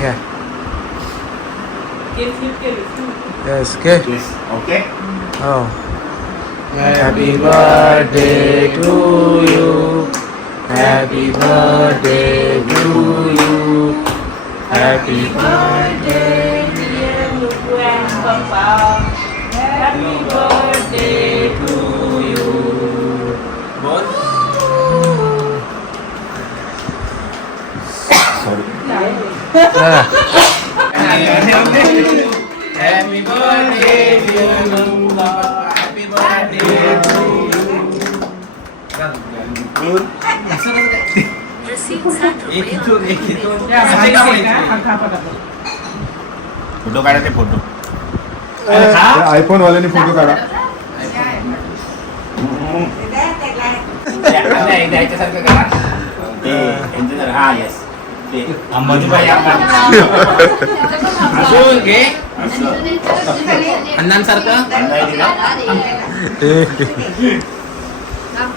Yeah. Yes, okay. Yes, okay. Oh. Happy birthday to you. Happy birthday to you. Happy birthday, dear you and Papa. Happy birthday to you. Happy birthday या, आता इथे का? हा, खा पटापट. Photo काढायचे photo iPhone वाल्याने photo काढा हा येस आपण अजून घे अण्णांसारखं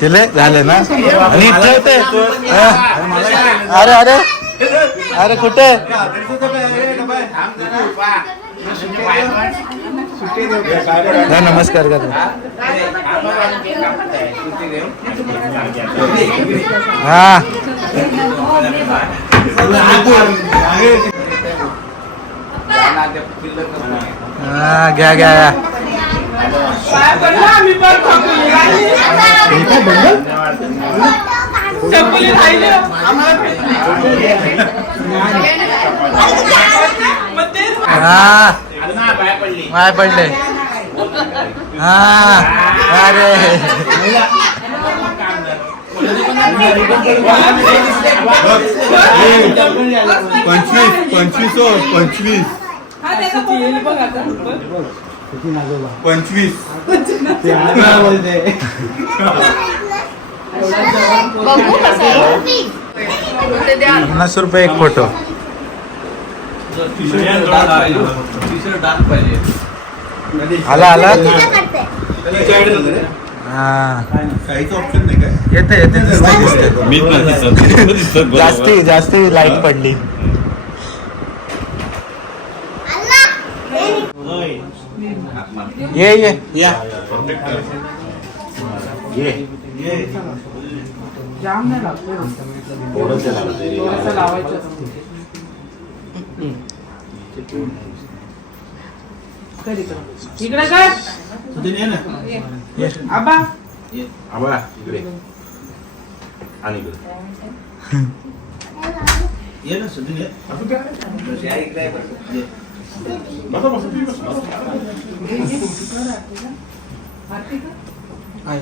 तिले झाले ना आणि ठेवते अरे अरे अरे कुठे नमस्कार कर हा. हा घ्या घ्या घ्या हा माय पडले हा अरे पंचवीस पंचवीस हो पंचवीस हा. पंचवीस बघू कसं आहे पन्नास रुपये एक फोटो आला आला काहीच ऑप्शन नाही काय येते येते दिसते दिसते जास्ती जास्ती लाइट पडली ये ये या ये जाम नाही लागतो थोडंसं लावायचं असतं. Sudin yan ah. Yes. Aba. Aba. Ani gre. Yan na sudin yan. Ako ka. Si ay driver. Yes. Masa masa pi masa. Ay,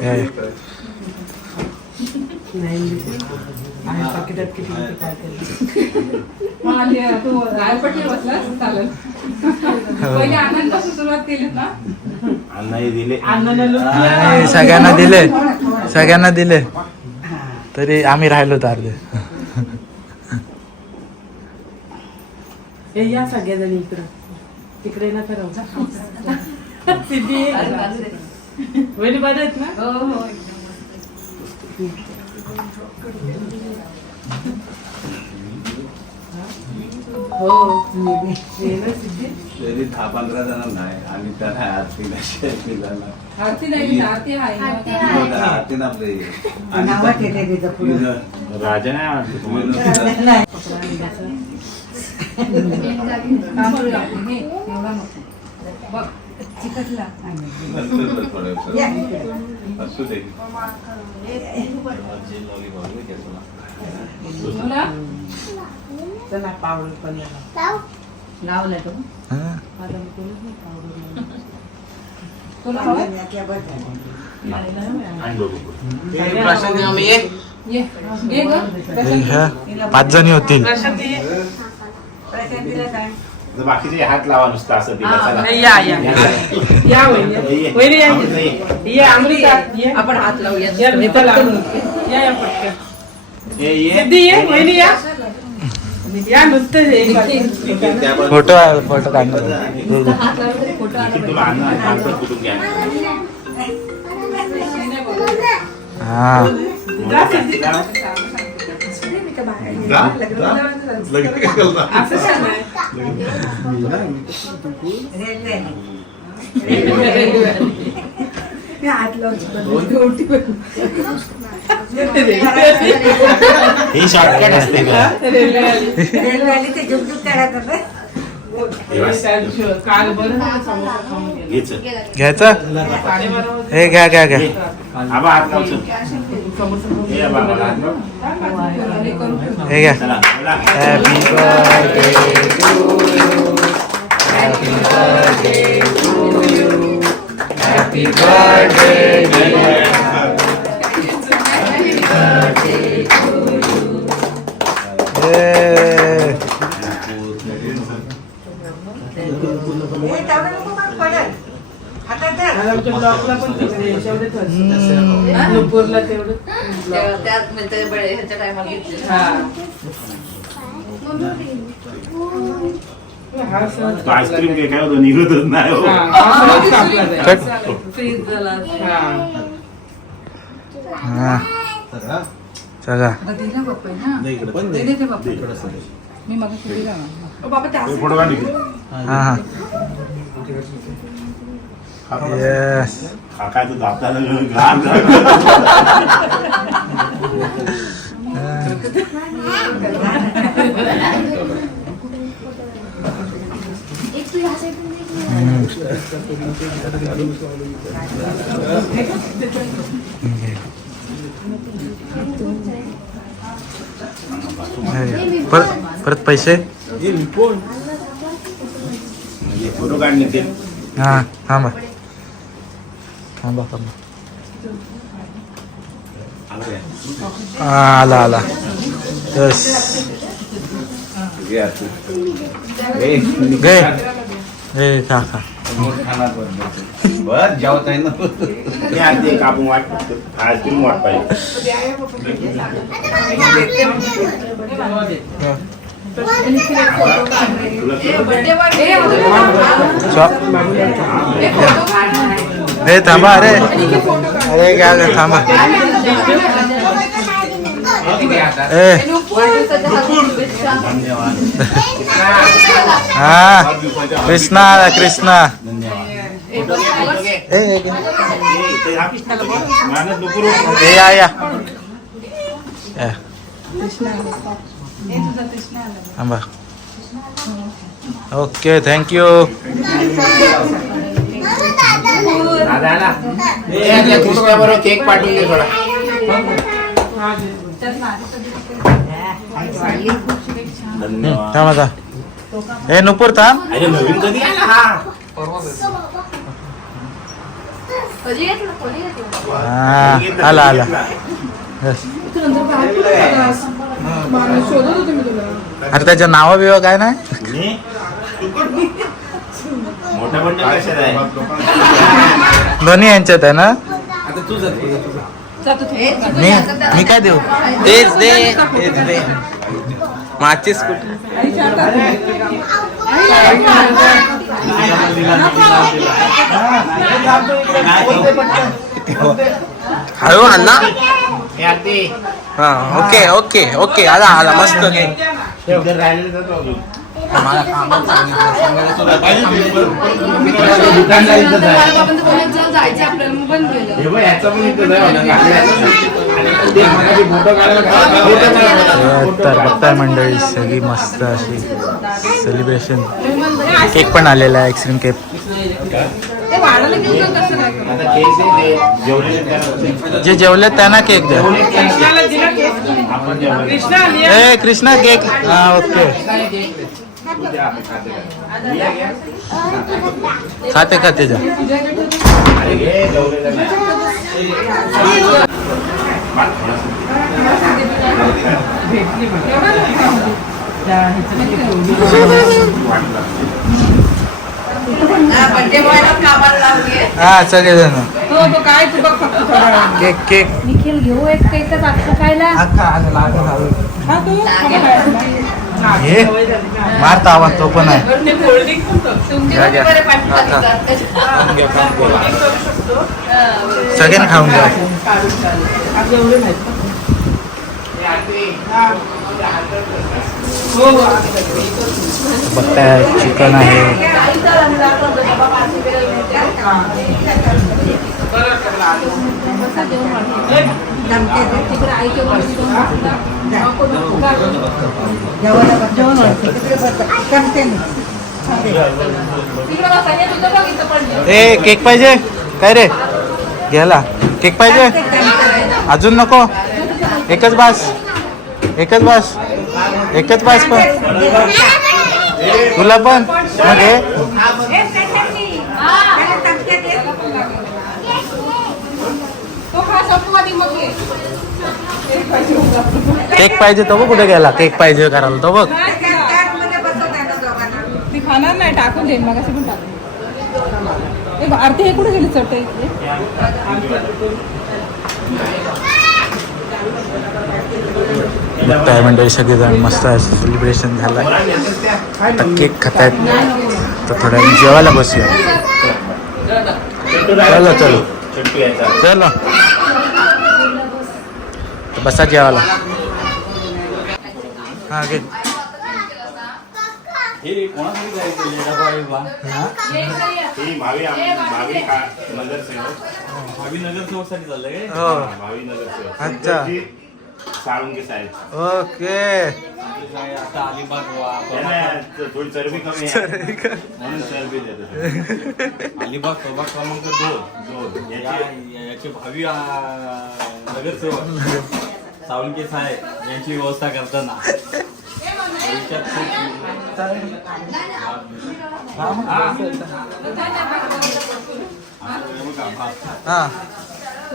ay. या. आहे पाकिटात किती किती काय केलं. मग आली, तू रायपट्टी बसलास चालेल. पहिले आनंदपासून सुरुवात केली ना? अण्णाही दिले. अण्णाने आणि सगळ्यांना दिले. सगळ्यांना दिले. तरी आम्ही राहिलो तर अर्धे. हे या सगळ्याजणी इकडं. तिकडे ना करावं सिद्धी. वहिनी बरे आहेत ना? हो. तरी दहा पंधरा जण नाही आणि त्याला आरती नाही आरती आहे. आरतीनं आपले. राजा नाही तुम्हाला? असू दे. चला पावडर पण तो. हा. नाही पावडर. तुला. हे पाच जणी होतील. प्रशांती ये. तर बाकीचे हात लावा नुसतं असं नाही, या या. या. वहिनी, या. ये. वहिनी या. अमृता, ये. ये अमृता ये. आपण हात लावूया. या या या पटकन. ये ये. सिद्धी ये वहिनी या. या नुसतं हे कर. फोटो फोटो काढणार हा. ही शॉर्टकट असते का? रेल्वेवाली. ते झुकझुक करत होते. घ्यायचा? हे घ्या घ्या घ्या. हे घ्या. चला, बोला. Happy birthday to you happy birthday to you happy birthday तेवढं नको मग पडेल. धर. आमच्या ब्लॉकला पण तिकडे. नुपूरला तेवढं त्यात मिळतं बळे ह्याच्या टायमाला हा. हा सहज तो आईस्क्रीम घे काय होतं निघतच नाही हो. हा, हा सहज कापला जाईल. चट फ्रीज झाला हा. हा चला दिलं पप्पा ना दिले ते पप्पा मी मग बाबा त्या तो फोटो काढ इकडे. हा हा खा बरं. येस खा काय तू दाताला घाम झाला. एक तू ह्या साईडून परत परत पैसे हे फोटो काढ निघते हा थांबा थांबा थांबा हा, आला आला यस घे आता. ए, गे ए खा खा खाणार बरं. बरं जेवत आहे ना हे आधी एक आपण वाट आईस्क्रीम वाट पाहिजे तुला चॉ- थांबा अरे. अरे काय ग, थांबा. हा कृष्णा कृष्णा. ए या या, थांबा. ओके थँक्यू दादा केक पाठवून दे थोडा. थांबा ए नुपूर थांब. अरे नवीन कधी आला हा? हा आला अरे त्याच्या नावा बिवा काय नाही मी? मोठा बंडल कशात आहे दोन्ही यांच्यात आहे ना. मी मी काय देऊ? तेच दे. तेच दे. माचीस हातात आहे. हळू अण्णा हे आते हा ओके ओके ओके आला आला मस्त. मला सांगितलं तर बोलत जाऊ, जायचं आपल्याला मग बंद केलं हे बघ, याचं पण इथंच आहे म्हणा, काकड्याचं. आणि ते मगाशी फोटो काढायला काय- फोटो काढायला. तर बघताय मंडळी सगळी मस्त अशी सेलिब्रेशन केक पण आलेला आहे आईस्क्रीम केक ते वाढायला घेऊन जा, कसं. आता दे, जेवलेले जेवले त्यांना केक द्या आपण जेवलेले. ए कृष्णा केक हा ओके खाते खाते जा. हा सगळे जण तो काय तू बघ फक्त थोडा वेळ. Cake cake. निखिल घेऊ एक केकच आता खायला? हा तू हे? मारता आवाज तो पण आहे. सगळ्यांना खाऊन घ्या. काढून काढून आज एवढे नाहीत बघताय चिकन आहे. हे ए केक पाहिजे? काय रे? घ्यायला. केक पाहिजे? अजून नको? एकच बास. एकच बास. एकच बास पण. तुला पण? मग घे तो खा संपू आधी मग ये. एक पाहिजे होता. केक पाहिजे तो बघ कुठे गेला. केक पाहिजे करायला तो बघ. नाही का? ती खाणार नाही टाकून देईन मग पण टाकून. ए, आरती हे कुठे गेली चटई? बघताय मंडळी सगळेजण मस्त सेलिब्रेशन झालं आता केक खातायत. तर थोड्या जेवायला बसूया. चलो चलो. चलो. बसा जेवायला. हा घे. हे कोणासाठी जायचं लेडा बाई बा? ही? भावी आम- भावी का- नगरसेवक. भावी नगरसेवकसाठी चाललंय काय? हो? भावी नगरसेवक. अच्छा. साळुंके साहेब. ओके. काय आता अलिबाग वा त्यांना थोडी चरबी कमी आहे. म्हणून चरबी देतो अलिबाग प्रभाग क्रमांक दोन. दोन. या- याची याचे भावी आ, नगरसेवक. सावंके साहेब यांची व्यवस्था करताना. हे.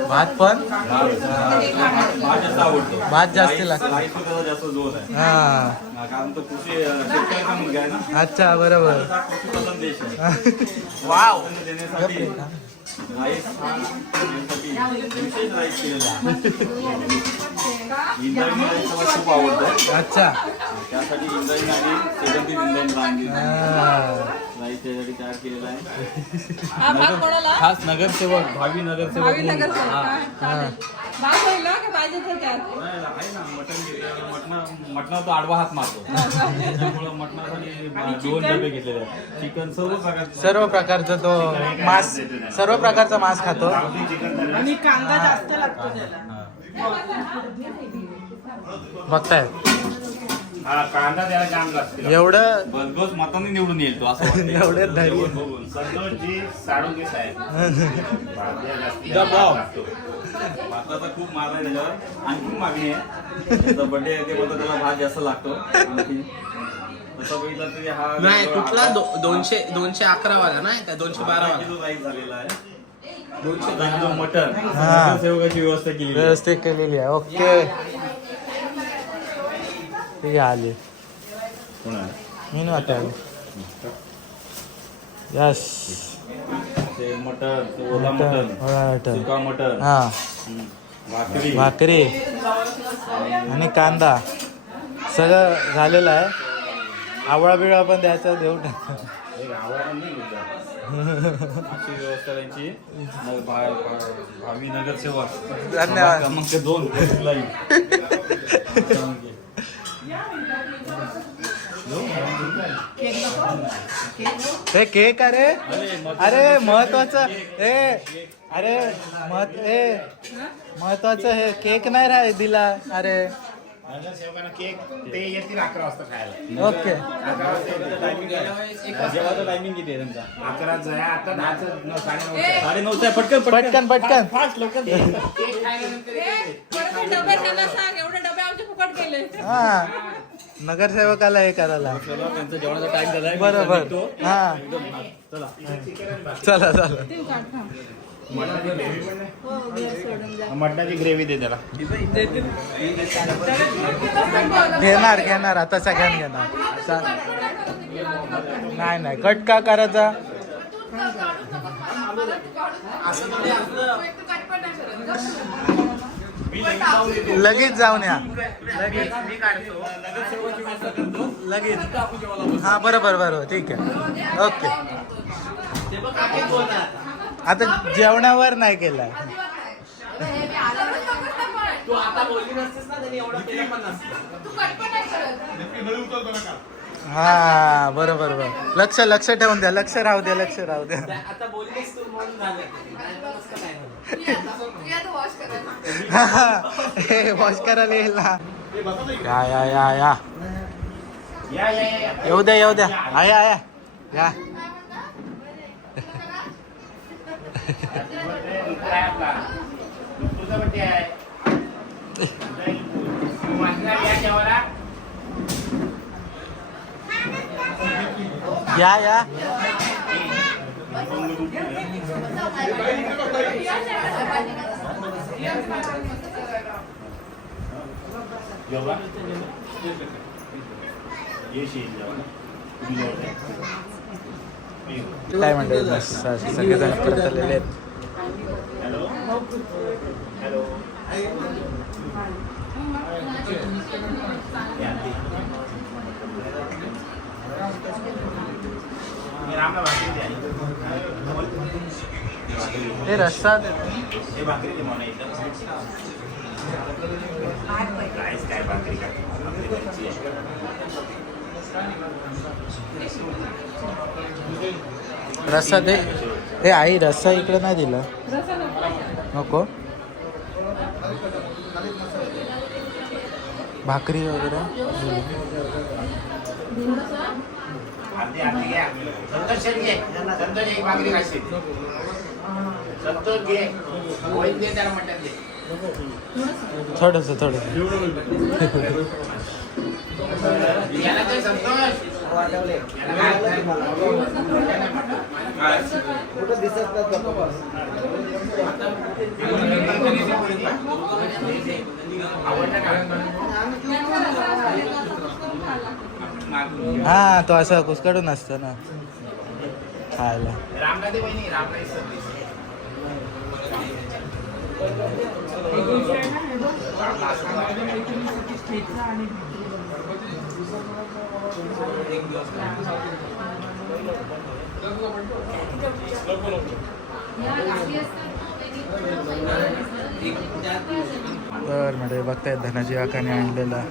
भात. पण? भात जास्त लागतो. हा. अच्छा बरोबर. वाव. देण्यासाठी राईस हा देण्यासाठी विशेष राईस केलेला आहे. इंद्रायणी राईस मला खूप आवडतं. अच्छा. त्यासाठी इंद्रायणी आणि सेवंती इंद्रायणी रांगी हा. राईस त्यासाठी तयार केलेला आहे. हा भाग कोणाला? खास नगरसेवक भावी नगरसेवक भावी म्हणून. नगरसेवक हा. होईल ना की नाही, आहे ना मटण तो आडवा हात मारतो त्यामुळं मटणासाठी दोन डबे घेतलेले आहेत चिकन सर्व प्रकारचं सर्व प्रकारचा तो मांस सर्व प्रकारचा मांस खातो गावठी चिकन तर बघताय हा कांदा त्याला जाम लागतो एवढं बसबस मताने निवडून येईल तो असं वाटतंय. एवढं धैर्य. बघून- बघून. संतोषजी साळुंके साहेब भारतीय जास्तीत दा भाव. जास्त लागतो. भाताचा खूप माल आहे त्याच्यावर. आणखी मागणी आहे. त्याचा बर्थडे आहे ते बोलतो त्याला भात जास्त लागतो. आणखी तसं बघितलं तरी हा नाही कुठला? दो- दोनशे दोनशे अकरा वाला नाही का दोनशे बारा वाला? किलो राईस झालेला आहे. दोनशे किलो हा. सेवकाची व्यवस्था केली आहे. व्यवस्थित केलेली आहे. ओके. ते आले. मी आता यस ते मटन ओला मटन मटन सुका मटन हा. हम्म. भाकरी. भाकरी. आणि कांदा. सगळं झालेलं आहे. आवळा बिळा पण द्यायचा देऊ टाक. हे गावाला नाही बोलतो. अशी व्यवस्था त्यांची भा- भा- भावी नगरसेवक. धन्यवाद. क्रमांक दोन लाईन. हे केक अरे? अरे महत्वाचं ए अरे महत् ए महत्वाचं हे केक नाही राह दिला अरे. केक ते येतील अकरा वाजता खायला ओके. अकरा वाजता येतील. जेवायचा टायमिंग किती आहे त्यांचा अकरा जाय आता दहाचं न साडे ए, साडे नऊचा आहे पटकन पटकन. पटकन फास्ट लवकर ए, परत ते डबे त्यांना सांग एवढे डबे आमचे फुकट गेले. हा. नगरसेवकाला हे करायला. चला, त्यांचा जेवणाचा टाइम झालाय बरोबर. हा. चला. चला चला. मटणाची ग्रेव्ही दे त्याला. घेणार घेणार. आता सगळ्यांना घेणार. नाही नाही. कट का करायचा? लगेच जाऊन या. लगेच. हा बरोबर बरोबर. ठीक आहे. ओके. आता जेवणावर नाही केलं. हा बरोबर बरोबर. लक्ष लक्ष ठेवून द्या. लक्ष राहू द्या लक्ष राहू द्या. हे वॉश करायला येईल ना हे बसा ना इकडे. या या या या या या या, या येऊ द्या येऊ द्या आया आया या काय आपला तुझा बड्डे आहे तू वाचणार या जेवायला या या जेवला येशील जेवायला तुम्ही जेवताय? काय म्हणते सगळेजण परत आलेले आहेत हॅलो ते रस्सा रस्सा दे. ते आई रस्सा इकडे नाही दिला. नको. भाकरी वगैरे. अर्धी अर्धी घ्या. संतोष घे. संतोष एक भाकरी संतोष घे. त्याला मटण थोडस थोडस. याला संतोष. याला काय? आवडलं का हा तो असं कुसकडून असतो ना. खायला. तर म्हणजे बघतायत धनाजी आकाने आणलेला.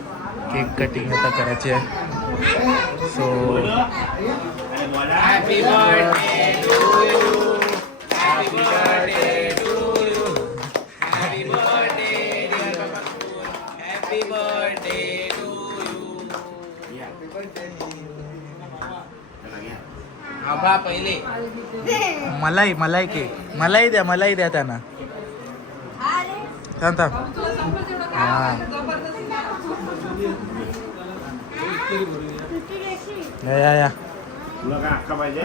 केक कटिंग आता करायची आहे. सो आणि बोला happy birthday to you happy birthday to you happy birthday happy birthday to you आबा पहिले. मलाई मलाई केक मलाई द्या मलाई द्या त्यांना. काय हा. आवडलं, जबरदस्ती या या या. तुला काय अक्का पाहिजे?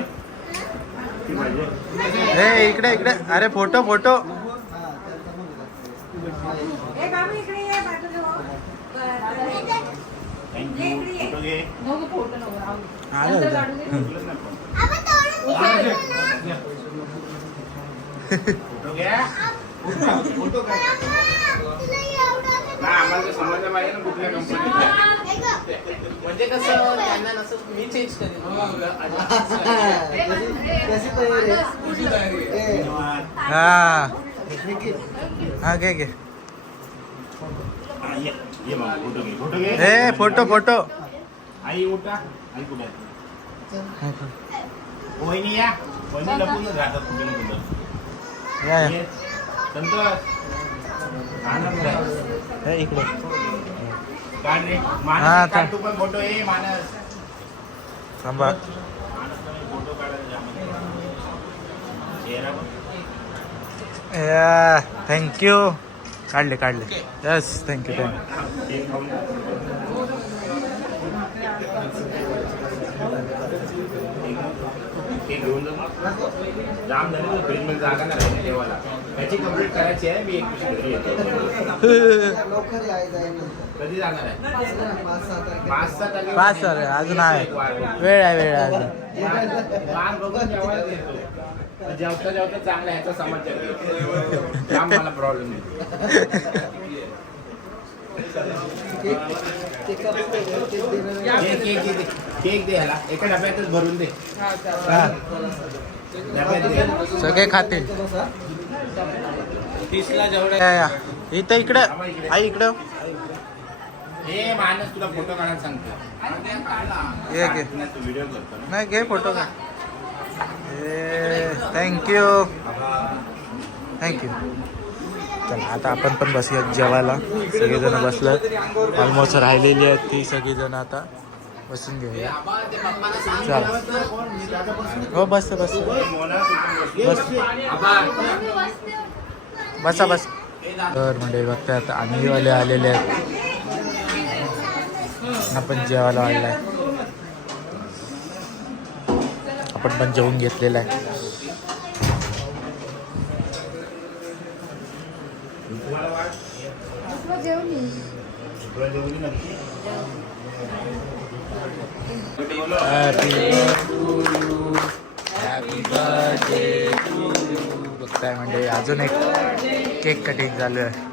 ती पाहिजे? ए इकडे इकडे. अरे फोटो फोटो. फोटो. आलं होतं. घ्या. आम्हाला समजलं पाहिजे ना कुठल्या कंपनीचा म्हणजे कसं त्यांना नसं मी चेंज करेन. हा हा. घे. घे ए फोटो फोटो. आई उठा आई कुठे आहे? वहिनी या. वहिनी लपूनच राहतात कुठे ना कुठं. या या. ये. संतोष. आनंद कुठे आहे? ए, इकडे. हा, आता. थांबा. थँक्यू काढले काढले. यस थँक्यू थँक्यू एक घेऊन. जाम झाले तर फ्रीजमध्ये जागा नाही राहिली देवाला. त्याची कंप्लीट करायची आहे मी एक पिशवी घरी येतो. कधी जाणार आहे? पाच सहा पाच सर अजून आहे. वेळ आहे वेळ आहे अजून. वार बघून जेवायला येतो. तर जेवता जेवता चांगला ह्याचा समाचार. जाम मला प्रॉब्लेम येतो केक दे ह्याला एका डब्यातच भरून दे सगळे खातील तीसला इथं इकडं. आई इकडं. हे माणूस तुला फोटो काढायला सांगतो ये. घे व्हिडिओ करतो नाही घे फोटो का ए थँक्यू थँक्यू चला आता आपण पण बसूया जेवायला. सगळेजण बसलं ऑलमोस्ट राहिलेली आहेत ती सगळीजण आता. बसून घेऊया. चला. हो बस बस. बस. बसा बस. तर म्हणजे बघतात आता आलेले आहेत. आपण जेवायला वाढलाय आपण पण जेवून घेतलेलं आहे हॅपी हॅपी बर्थडे बघताय म्हणजे अजून एक केक कटिंग चालू आहे.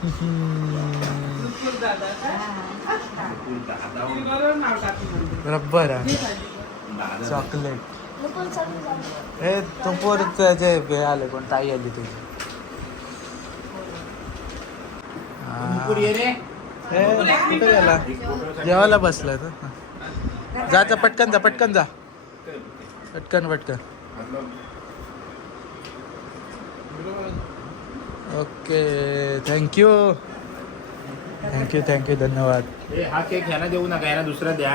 रब्बर आहे. चॉकलेट हे तो पोरचं जे आले कोण ताई आली तुझी. कुठे गेला? जेवायला बसलाय तो. जा जा पटकन जा पटकन जा. पटकन पटकन. ओके थँक्यू थँक्यू थँक्यू धन्यवाद. हा केक ह्याला देऊ नका ह्याला दुसरा द्या.